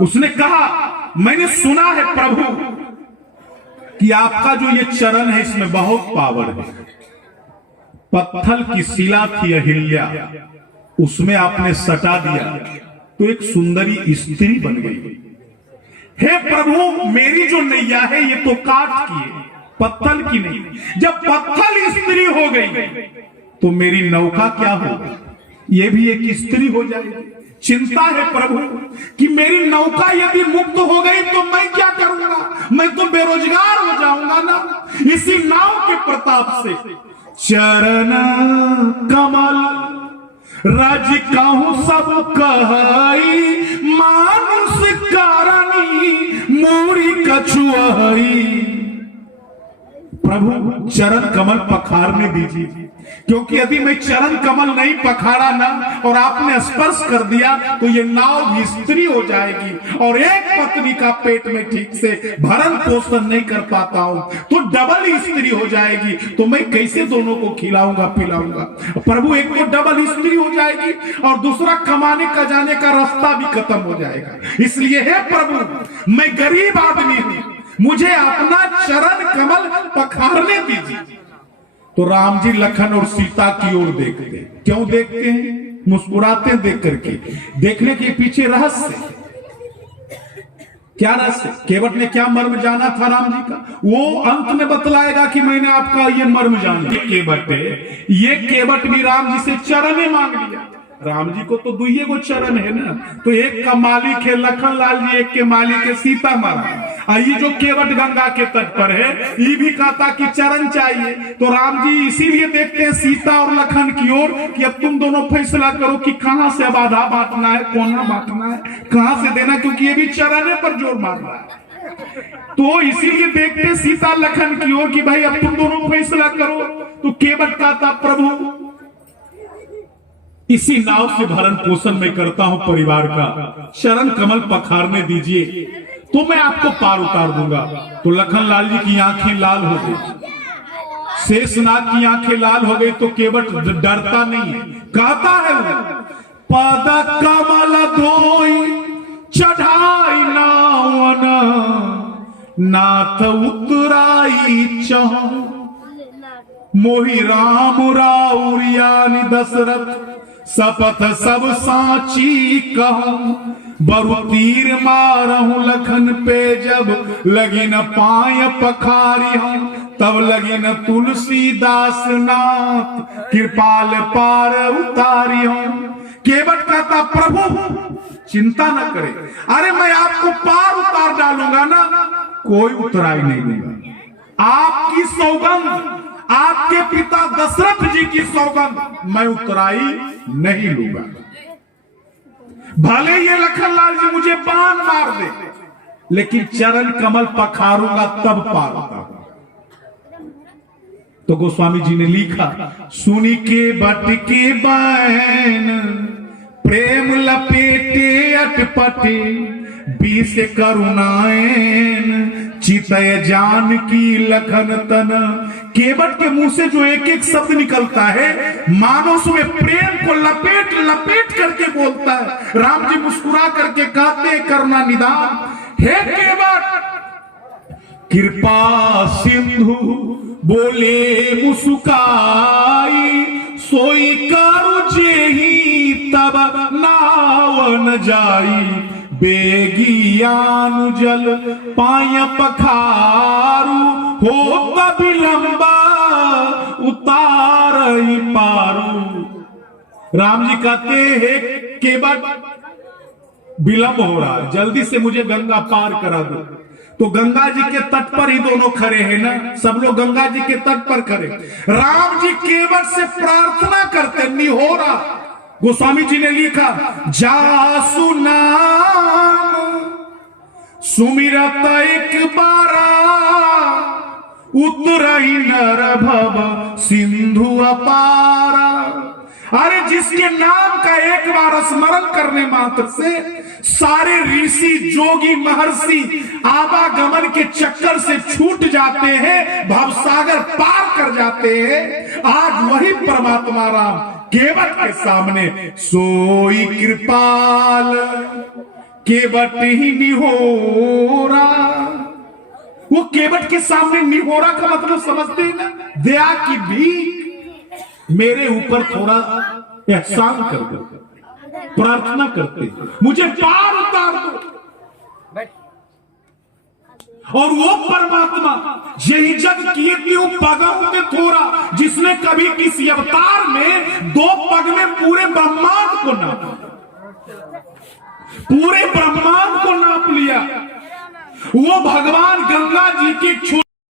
उसने कहा, मैंने सुना है प्रभु कि आपका जो ये चरण है इसमें बहुत पावर है। पत्थर की शिला थी अहिल्या, उसमें आपने सटा दिया तो एक सुंदरी स्त्री बन गई। हे प्रभु, मेरी जो नैया है ये तो काठ की है, पत्थर की नहीं। जब पत्थर स्त्री हो गई तो मेरी नौका क्या होगी? ये भी एक स्त्री हो जाएगी। चिंता है प्रभु कि मेरी नौका यदि मुक्त हो गई तो मैं क्या करूंगा? मैं तो बेरोजगार हो जाऊंगा ना। इसी नाव के प्रताप से चरण कमल राज कहूं सब कहई, मानुष कारणी मूरी कछुआई। प्रभु चरण कमल पखारने दीजिए, क्योंकि यदि मैं चरण कमल नहीं पखाड़ा ना और आपने स्पर्श कर दिया तो ये नाव भी स्त्री हो जाएगी और एक पत्नी का पेट में ठीक से भरण पोषण नहीं कर पाता हूं तो डबल स्त्री हो जाएगी। तो मैं कैसे दोनों को खिलाऊंगा पिलाऊंगा? प्रभु, एक तो डबल स्त्री हो जाएगी और दूसरा कमाने का जाने का रास्ता भी खत्म हो जाएगा। इसलिए हे प्रभु, मैं गरीब आदमी हूं, मुझे अपना चरण कमल पखारने दीजिए। तो राम जी लखन और सीता की ओर देखते। क्यों देखते हैं? मुस्कुराते देख करके। देखने के पीछे रहस्य, क्या रहस्य? केवट ने क्या मर्म जाना था राम जी का, वो अंत में बतलाएगा कि मैंने आपका ये मर्म जाना। ये केवट भी राम जी से चरण मांग लिया। राम जी को तो दुइये को चरण है ना, तो एक का मालिक है लखन लाल जी, एक के मालिक है सीता माता। ये जो केवट गंगा के तट पर है, ये भी कहता कि चरण चाहिए। तो राम जी इसीलिए देखते हैं सीता और लखन की ओर कि अब तुम दोनों फैसला करो कि कहां से अब आधा बांटना है, कोना बांटना है, कहां से देना, क्योंकि ये भी चरण पर जोर मार रहा है। तो इसीलिए देखते हैं सीता लखन की ओर कि भाई अब तुम दोनों फैसला करो। तो केवट कहता, प्रभु इसी नाव से भरण पोषण मैं करता हूं परिवार का, चरण कमल पखारने दीजिए तो मैं आपको पार उतार दूंगा। तो लखन लाल जी की आंखें लाल हो गई, शेषनाग की आंखें लाल हो गई। तो केवट डरता नहीं है, कहता है पद कमल धोई चढ़ाई नावन, नाथ उतराई चह, मोहि राम राउरियानि दशरथ, सपथ सब साची कहूं, बरु तीर मारहूं लखन पे, जब लगी न पाय पखारी हूं, तब लगी न तुलसीदास नाथ, कृपाल पार उतारी हूं। केवट कहता, प्रभु चिंता न करे, अरे मैं आपको पार उतार डालूंगा ना, कोई उतराई नहीं देगा। आपकी सौगंध, आपके पिता दशरथ जी की सौगंध, मैं उतराई नहीं लूंगा। भले ये लखनलाल जी मुझे बाण मार दे, लेकिन चरण कमल पखारूंगा तब पार होगा। तो गोस्वामी जी ने लिखा, सुनी के बट के बैन, प्रेम लपेटे अटपटे, बीस करुणाएन, चितय जान की लखन तन। केवट के मुंह से जो एक एक शब्द निकलता है, मानो उसमें प्रेम को लपेट लपेट करके बोलता है। राम जी मुस्कुरा करके कहते, करुणा निदान, हे केवट कृपा सिंधु, बोले मुस्काई, सोई करू जेही तब नावन जाई, बेगियानु जल पाय पखारू, हो विलंबा उतार ही पारू। राम जी कहते हैं, केवट विलंब हो रहा है, जल्दी से मुझे गंगा पार करा दो। तो गंगा जी के तट पर ही दोनों खड़े हैं ना, सब लोग गंगा जी के तट पर खड़े। राम जी केवट से प्रार्थना करते, निहोरा। गोस्वामी जी ने लिखा, जासु नाम सुमिरत एक बारा, उतरई नर भव सिंधु अपारा। अरे जिसके नाम का एक बार स्मरण करने मात्र से सारे ऋषि जोगी महर्षि आवागमन के चक्कर से छूट जाते हैं, भवसागर पार कर जाते हैं। आज वही परमात्मा राम केवट के सामने सोई कृपाल, केवट ही निहोरा। वो केवट के सामने निहोरा का मतलब समझते हैं ना, दया की भीख, मेरे ऊपर थोड़ा एहसान कर दो, प्रार्थना करते मुझे पार उतार दो। और वो परमात्मा यही जग किए क्यों पगों के थोड़ा, जिसने कभी किसी अवतार में 2 पग में पूरे ब्रह्मांड को नापा, पूरे ब्रह्मांड को नाप लिया। वो भगवान गंगा जी की